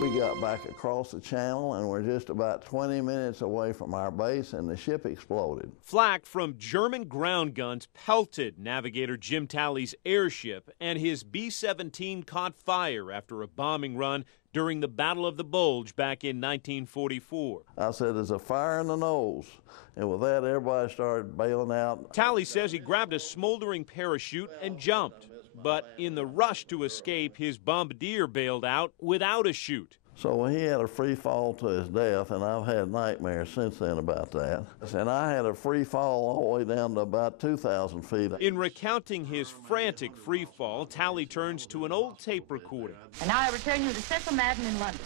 We got back across the channel and we're just about 20 minutes away from our base and the ship exploded. Flak from German ground guns pelted navigator Jim Talley's airship, and his B-17 caught fire after a bombing run during the Battle of the Bulge back in 1944. I said, there's a fire in the nose. And with that, everybody started bailing out. Talley says he grabbed a smoldering parachute and jumped. But in the rush to escape, his bombardier bailed out without a chute. So he had a free fall to his death, and I've had nightmares since then about that. And I had a free fall all the way down to about 2,000 feet. In recounting his frantic free fall, Talley turns to an old tape recording. And now I return you to Cecil Madden in London.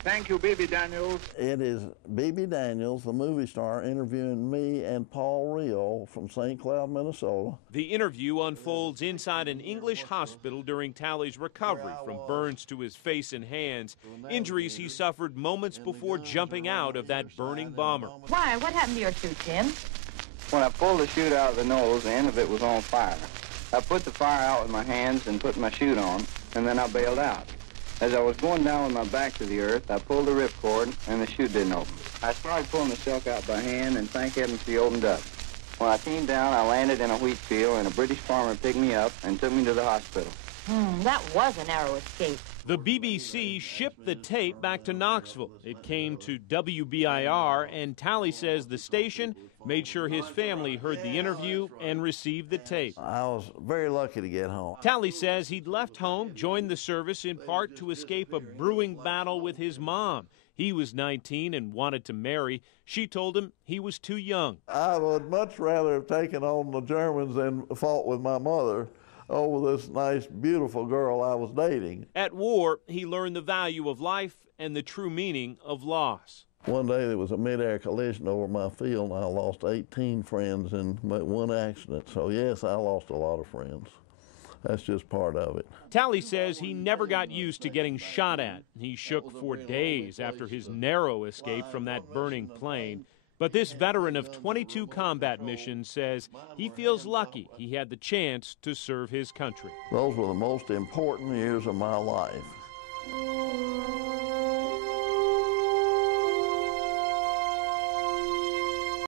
Thank you, B.B. Daniels. It is B.B. Daniels, the movie star, interviewing me and Paul Rio from St. Cloud, Minnesota. The interview unfolds inside an English hospital during Talley's recovery from burns to his face and hands, injuries he suffered moments before jumping out of that burning bomber. Why? What happened to your chute, Jim? When I pulled the chute out of the nose, the end of it was on fire. I put the fire out with my hands and put my chute on, and then I bailed out. As I was going down with my back to the earth, I pulled the ripcord, and the chute didn't open. I started pulling the silk out by hand, and thank heaven she opened up. When I came down, I landed in a wheat field, and a British farmer picked me up and took me to the hospital. That was a narrow escape. The BBC shipped the tape back to Knoxville. It came to WBIR, and Talley says the station made sure his family heard the interview and received the tape. I was very lucky to get home. Talley says he'd left home, joined the service in part to escape a brewing battle with his mom. He was 19 and wanted to marry. She told him he was too young. I would much rather have taken on the Germans than fought with my mother over this nice, beautiful girl I was dating. At war, he learned the value of life and the true meaning of loss. One day there was a mid-air collision over my field, and I lost 18 friends in one accident. So yes, I lost a lot of friends. That's just part of it. Talley says he never got used to getting shot at. He shook for days after his narrow escape from that burning plane. But this veteran of 22 combat missions says he feels lucky he had the chance to serve his country. Those were the most important years of my life.